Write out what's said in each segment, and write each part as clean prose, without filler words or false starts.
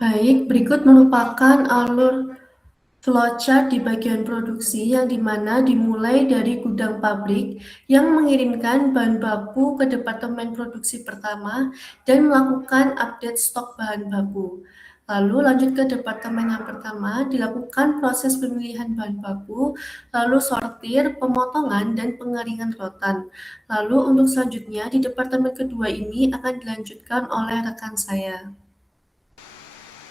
Baik, berikut merupakan alur flowchart di bagian produksi yang dimana dimulai dari gudang pabrik yang mengirimkan bahan baku ke departemen produksi pertama dan melakukan update stok bahan baku. Lalu lanjut ke departemen yang pertama, dilakukan proses pemilihan bahan baku, lalu sortir, pemotongan, dan pengeringan rotan. Lalu untuk selanjutnya di departemen kedua ini akan dilanjutkan oleh rekan saya.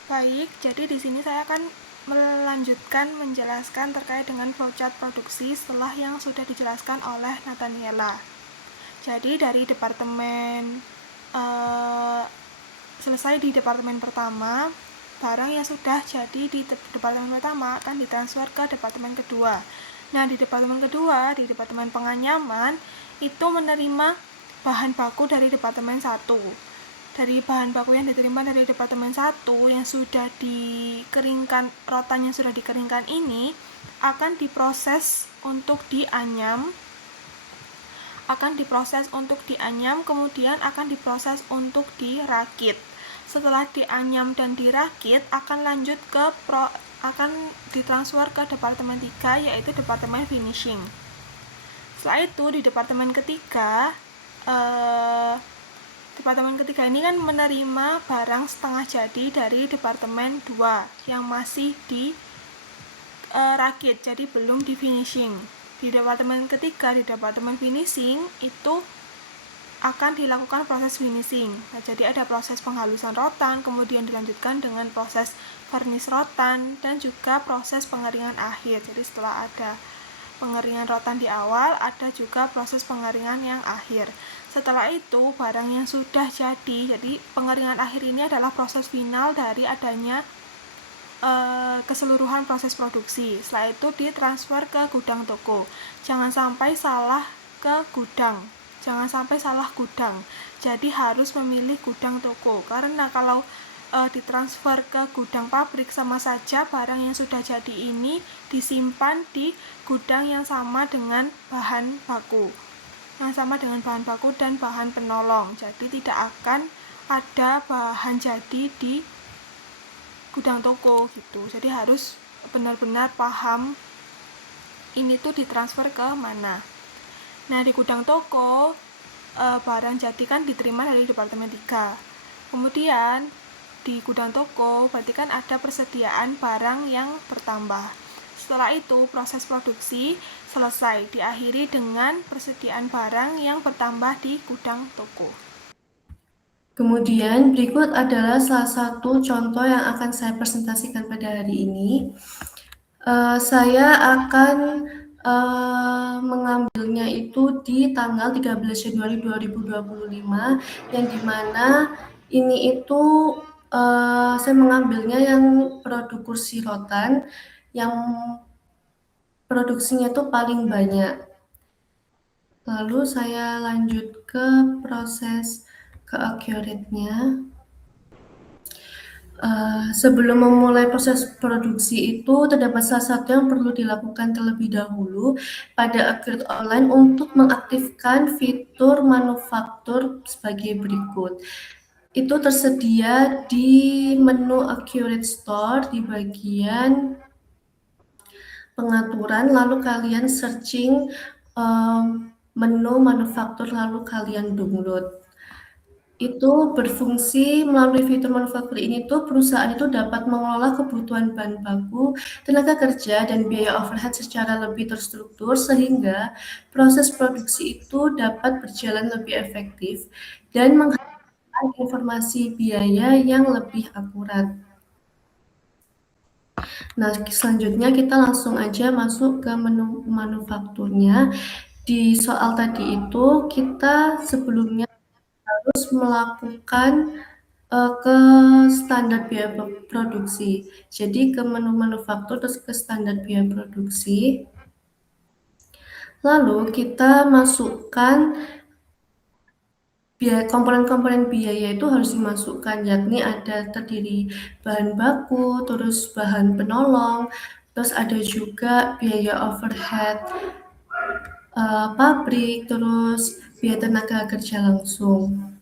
Baik, jadi di sini saya akan melanjutkan menjelaskan terkait dengan flowchart produksi setelah yang sudah dijelaskan oleh Nathaniela. Jadi dari departemen selesai di departemen pertama, barang yang sudah jadi di departemen pertama akan ditransfer ke departemen kedua. Nah, di departemen kedua, di departemen penganyaman, itu menerima bahan baku dari departemen 1. Dari bahan baku yang diterima dari departemen 1 yang sudah dikeringkan, rotan yang sudah dikeringkan ini akan diproses untuk dianyam, kemudian akan diproses untuk dirakit. Setelah dianyam dan dirakit, akan lanjut ke akan ditransfer ke departemen 3, yaitu departemen finishing. Setelah itu di departemen ketiga ini kan menerima barang setengah jadi dari departemen 2 yang masih di rakit, jadi belum di finishing. Di departemen ketiga, di departemen finishing itu akan dilakukan proses finishing. Nah, jadi ada proses penghalusan rotan, kemudian dilanjutkan dengan proses varnish rotan dan juga proses pengeringan akhir. Jadi setelah ada pengeringan rotan di awal, ada juga proses pengeringan yang akhir. Setelah itu, barang yang sudah jadi pengeringan akhir ini adalah proses final dari adanya keseluruhan proses produksi. Setelah itu ditransfer ke gudang toko. Jangan sampai salah gudang. Jadi harus memilih gudang toko. Karena kalau ditransfer ke gudang pabrik, sama saja barang yang sudah jadi ini disimpan di gudang yang sama dengan bahan baku dan bahan penolong. Jadi tidak akan ada bahan jadi di gudang toko gitu. Jadi harus benar-benar paham ini tuh ditransfer ke mana. Nah, di gudang toko barang jadi kan diterima dari departemen 3. Kemudian di gudang toko berarti kan ada persediaan barang yang bertambah. Setelah itu proses produksi selesai, diakhiri dengan persediaan barang yang bertambah di gudang toko. Kemudian berikut adalah salah satu contoh yang akan saya presentasikan pada hari ini. Saya akan mengambilnya itu di tanggal 13 Januari 2025, yang dimana ini itu saya mengambilnya yang produk kursi rotan yang produksinya itu paling banyak. Lalu saya lanjut ke proses ke-accurate-nya. Sebelum memulai proses produksi itu, terdapat salah satu yang perlu dilakukan terlebih dahulu pada Accurate Online untuk mengaktifkan fitur manufaktur sebagai berikut. Itu tersedia di menu Accurate Store di bagian pengaturan, lalu kalian searching menu manufaktur, lalu kalian download. Itu berfungsi melalui fitur manufaktur ini tuh perusahaan itu dapat mengelola kebutuhan bahan baku, tenaga kerja, dan biaya overhead secara lebih terstruktur sehingga proses produksi itu dapat berjalan lebih efektif dan menghasilkan informasi biaya yang lebih akurat. Nah, selanjutnya kita langsung aja masuk ke menu manufakturnya. Di soal tadi itu kita sebelumnya harus melakukan ke standar biaya produksi. Jadi ke menu manufaktur terus ke standar biaya produksi. Lalu kita masukkan komponen-komponen biaya itu harus dimasukkan, yakni ada terdiri bahan baku, terus bahan penolong, terus ada juga biaya overhead pabrik, terus biaya tenaga kerja langsung.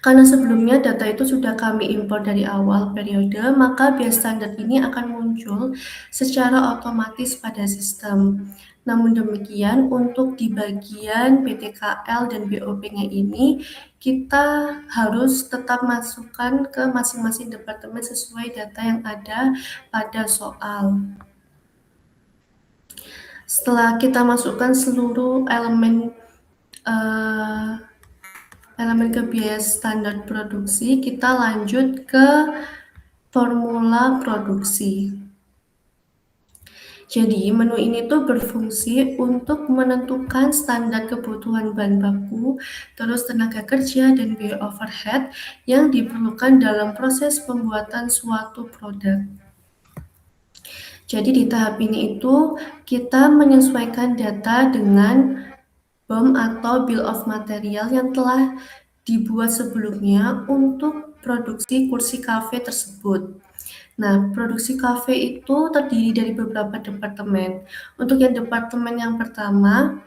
Karena sebelumnya data itu sudah kami impor dari awal periode, maka biaya standar ini akan muncul secara otomatis pada sistem. Namun demikian, untuk di bagian PTKL dan BOP-nya ini, kita harus tetap masukkan ke masing-masing departemen sesuai data yang ada pada soal. Setelah kita masukkan seluruh elemen ke biaya standar produksi, kita lanjut ke formula produksi. Jadi, menu ini tuh berfungsi untuk menentukan standar kebutuhan bahan baku, terus tenaga kerja, dan biaya overhead yang diperlukan dalam proses pembuatan suatu produk. Jadi, di tahap ini itu kita menyesuaikan data dengan BOM atau Bill of Material yang telah dibuat sebelumnya untuk produksi kursi kafe tersebut. Nah, produksi kafe itu terdiri dari beberapa departemen. Untuk yang departemen yang pertama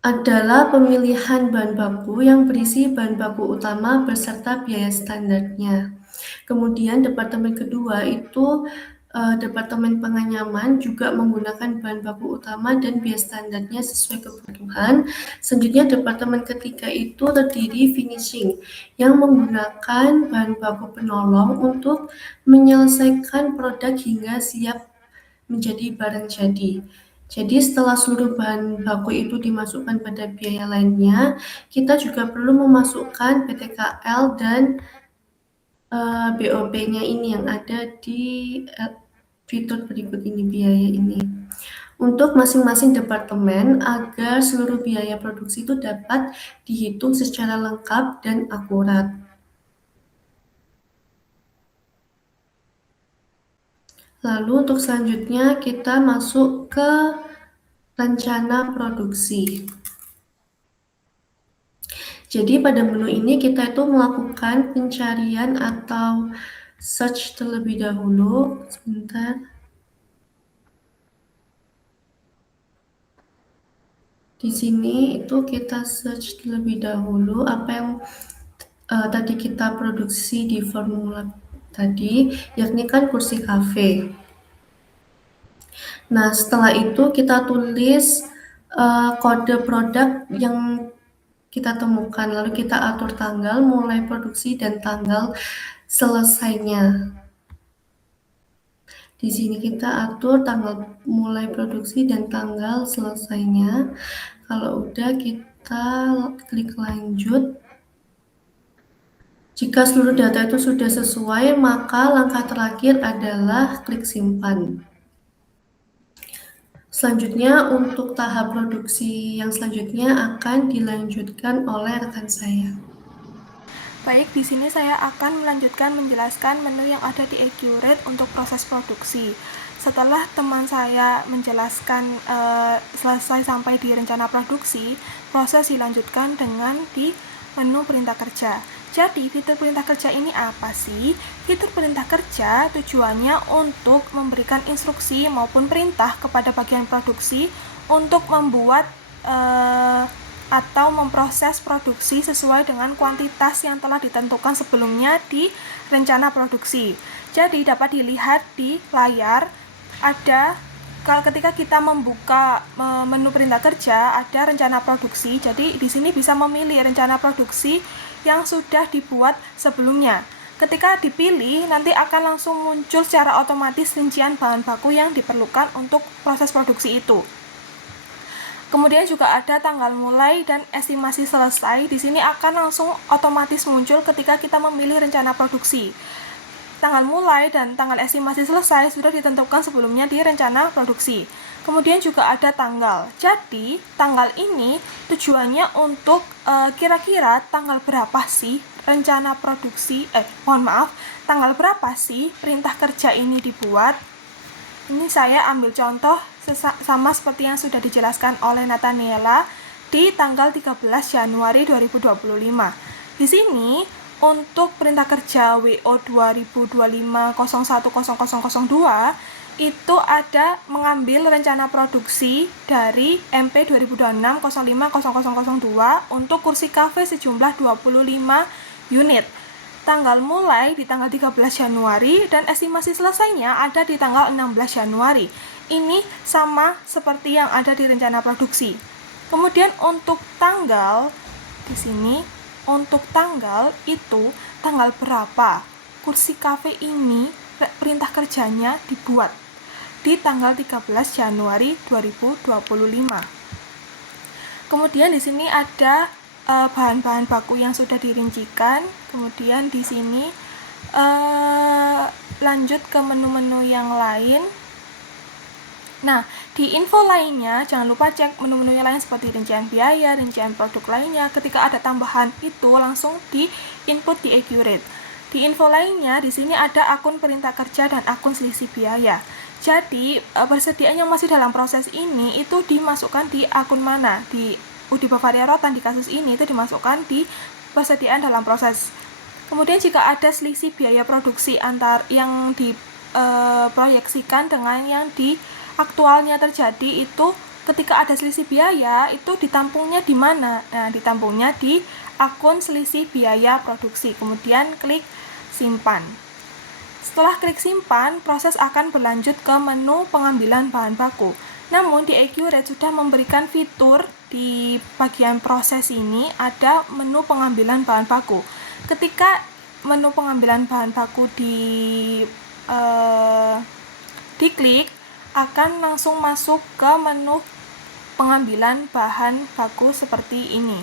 adalah pemilihan bahan baku yang berisi bahan baku utama beserta biaya standarnya. Kemudian departemen kedua itu departemen penganyaman juga menggunakan bahan baku utama dan biaya standarnya sesuai kebutuhan. Selanjutnya departemen ketiga itu terdiri finishing yang menggunakan bahan baku penolong untuk menyelesaikan produk hingga siap menjadi barang jadi. Jadi setelah seluruh bahan baku itu dimasukkan pada biaya lainnya, kita juga perlu memasukkan PTKL dan BOP-nya ini yang ada di fitur berikut ini, biaya ini. Untuk masing-masing departemen agar seluruh biaya produksi itu dapat dihitung secara lengkap dan akurat. Lalu untuk selanjutnya kita masuk ke rencana produksi. Jadi pada menu ini kita itu melakukan pencarian atau search terlebih dahulu. Sebentar. Di sini itu kita search terlebih dahulu apa yang tadi kita produksi di formula tadi, yakni kan kursi kafe. Nah, setelah itu kita tulis kode produk yang kita temukan, lalu kita atur tanggal mulai produksi dan tanggal selesainya. Di sini kita atur tanggal mulai produksi dan tanggal selesainya. Kalau udah kita klik lanjut. Jika seluruh data itu sudah sesuai, maka langkah terakhir adalah klik simpan. Selanjutnya, untuk tahap produksi yang selanjutnya akan dilanjutkan oleh rekan saya. Baik, di sini saya akan melanjutkan menjelaskan menu yang ada di Accurate untuk proses produksi. Setelah teman saya menjelaskan selesai sampai di rencana produksi, proses dilanjutkan dengan di menu perintah kerja. Jadi, fitur perintah kerja ini apa sih? Fitur perintah kerja tujuannya untuk memberikan instruksi maupun perintah kepada bagian produksi untuk membuat atau memproses produksi sesuai dengan kuantitas yang telah ditentukan sebelumnya di rencana produksi. Jadi, dapat dilihat di layar ada ketika kita membuka menu perintah kerja, ada rencana produksi. Jadi di sini bisa memilih rencana produksi yang sudah dibuat sebelumnya. Ketika dipilih, nanti akan langsung muncul secara otomatis rincian bahan baku yang diperlukan untuk proses produksi itu. Kemudian juga ada tanggal mulai dan estimasi selesai. Di sini akan langsung otomatis muncul ketika kita memilih rencana produksi. Tanggal mulai dan tanggal estimasi selesai sudah ditentukan sebelumnya di rencana produksi. Kemudian juga ada tanggal. Jadi, tanggal ini tujuannya untuk kira-kira tanggal berapa sih rencana produksi, tanggal berapa sih perintah kerja ini dibuat. Ini saya ambil contoh sama seperti yang sudah dijelaskan oleh Nathaniela di tanggal 13 Januari 2025. Di sini, untuk perintah kerja WO 2025-010002 itu ada mengambil rencana produksi dari MP 2026-05-0002 untuk kursi kafe sejumlah 25 unit. Tanggal mulai di tanggal 13 Januari dan estimasi selesainya ada di tanggal 16 Januari. Ini sama seperti yang ada di rencana produksi. Kemudian untuk tanggal di sini, untuk tanggal itu tanggal berapa kursi kafe ini perintah kerjanya dibuat di tanggal 13 Januari 2025. Kemudian di sini ada bahan-bahan baku yang sudah dirincikan. Kemudian di sini lanjut ke menu-menu yang lain. Nah, di info lainnya jangan lupa cek menu-menu yang lain seperti rincian biaya, rincian produk lainnya. Ketika ada tambahan itu langsung di input di Accurate. Di info lainnya di sini ada akun perintah kerja dan akun selisih biaya. Jadi persediaan yang masih dalam proses ini itu dimasukkan di akun mana? Di Bavaria Rotan di kasus ini itu dimasukkan di persediaan dalam proses. Kemudian jika ada selisih biaya produksi antar yang diproyeksikan dengan yang di aktualnya terjadi, itu ketika ada selisih biaya itu ditampungnya di mana? Nah, ditampungnya di akun selisih biaya produksi. Kemudian klik simpan. Setelah klik simpan, proses akan berlanjut ke menu pengambilan bahan baku. Namun di Accurate sudah memberikan fitur di bagian proses ini ada menu pengambilan bahan baku. Ketika menu pengambilan bahan baku diklik, akan langsung masuk ke menu pengambilan bahan baku seperti ini.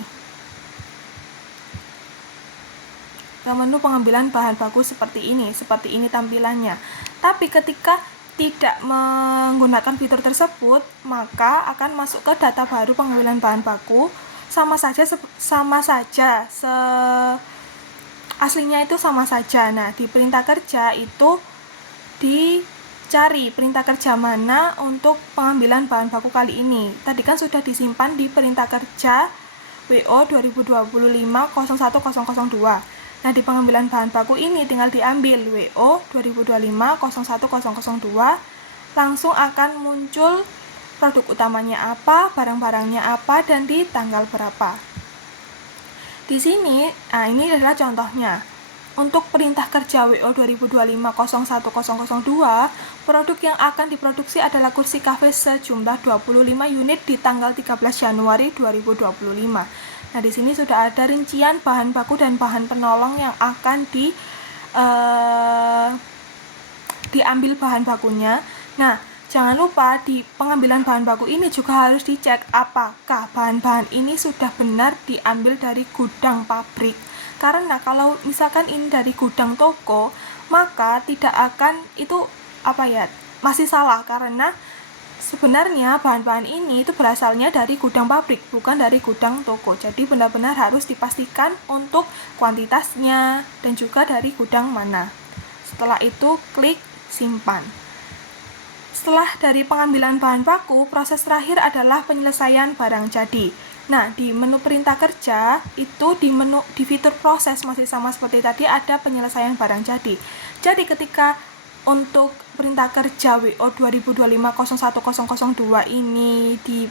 Ke menu pengambilan bahan baku seperti ini tampilannya. Tapi ketika tidak menggunakan fitur tersebut, maka akan masuk ke data baru pengambilan bahan baku. Sama saja aslinya itu sama saja. Nah, di perintah kerja itu dicari perintah kerja mana untuk pengambilan bahan baku kali ini. Tadi kan sudah disimpan di perintah kerja WO 2025-01002. Nah, di pengambilan bahan baku ini tinggal diambil WO 2025-01002, langsung akan muncul produk utamanya apa, barang-barangnya apa, dan di tanggal berapa. Di sini, ini adalah contohnya. Untuk perintah kerja WO 2025-01002, produk yang akan diproduksi adalah kursi kafe sejumlah 25 unit di tanggal 13 Januari 2025. Nah, di sini sudah ada rincian bahan baku dan bahan penolong yang akan diambil bahan bakunya. Nah, jangan lupa di pengambilan bahan baku ini juga harus dicek apakah bahan-bahan ini sudah benar diambil dari gudang pabrik. Karena kalau misalkan ini dari gudang toko, maka tidak akan masih salah, karena sebenarnya bahan-bahan ini itu berasalnya dari gudang pabrik, bukan dari gudang toko. Jadi benar-benar harus dipastikan untuk kuantitasnya dan juga dari gudang mana. Setelah itu klik simpan. Setelah dari pengambilan bahan baku, proses terakhir adalah penyelesaian barang jadi. Nah, di menu perintah kerja itu di fitur proses masih sama seperti tadi, ada penyelesaian barang jadi. Jadi ketika untuk perintah kerja WO 2025-01002 ini di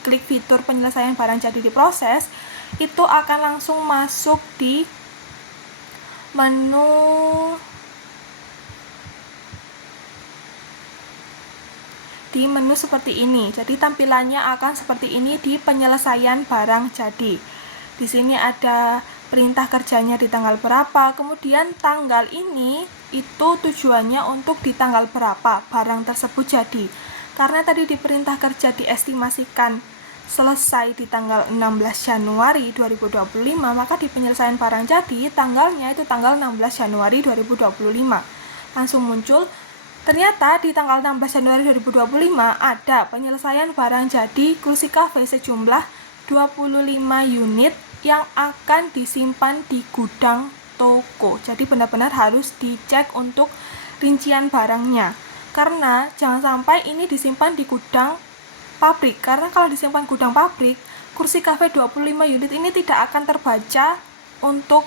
klik fitur penyelesaian barang jadi di proses, itu akan langsung masuk di menu seperti ini. Jadi tampilannya akan seperti ini di penyelesaian barang jadi. Di sini ada perintah kerjanya di tanggal berapa, kemudian tanggal ini itu tujuannya untuk di tanggal berapa barang tersebut jadi. Karena tadi di perintah kerja diestimasikan selesai di tanggal 16 Januari 2025, maka di penyelesaian barang jadi tanggalnya itu tanggal 16 Januari 2025. Langsung muncul, ternyata di tanggal 16 Januari 2025 ada penyelesaian barang jadi kursi kafe sejumlah 25 unit yang akan disimpan di gudang toko. Jadi benar-benar harus dicek untuk rincian barangnya. Karena jangan sampai ini disimpan di gudang pabrik. Karena kalau disimpan gudang pabrik, kursi kafe 25 unit ini tidak akan terbaca untuk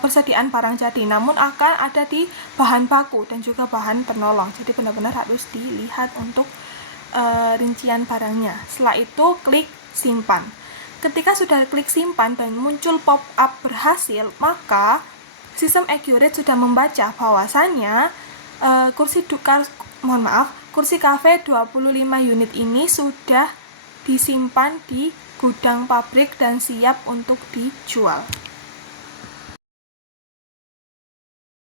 persediaan barang jadi, namun akan ada di bahan baku dan juga bahan penolong. Jadi benar-benar harus dilihat untuk rincian barangnya. Setelah itu klik simpan. Ketika sudah klik simpan dan muncul pop-up berhasil, maka sistem Accurate sudah membaca bahwasannya kursi kafe 25 unit ini sudah disimpan di gudang pabrik dan siap untuk dijual.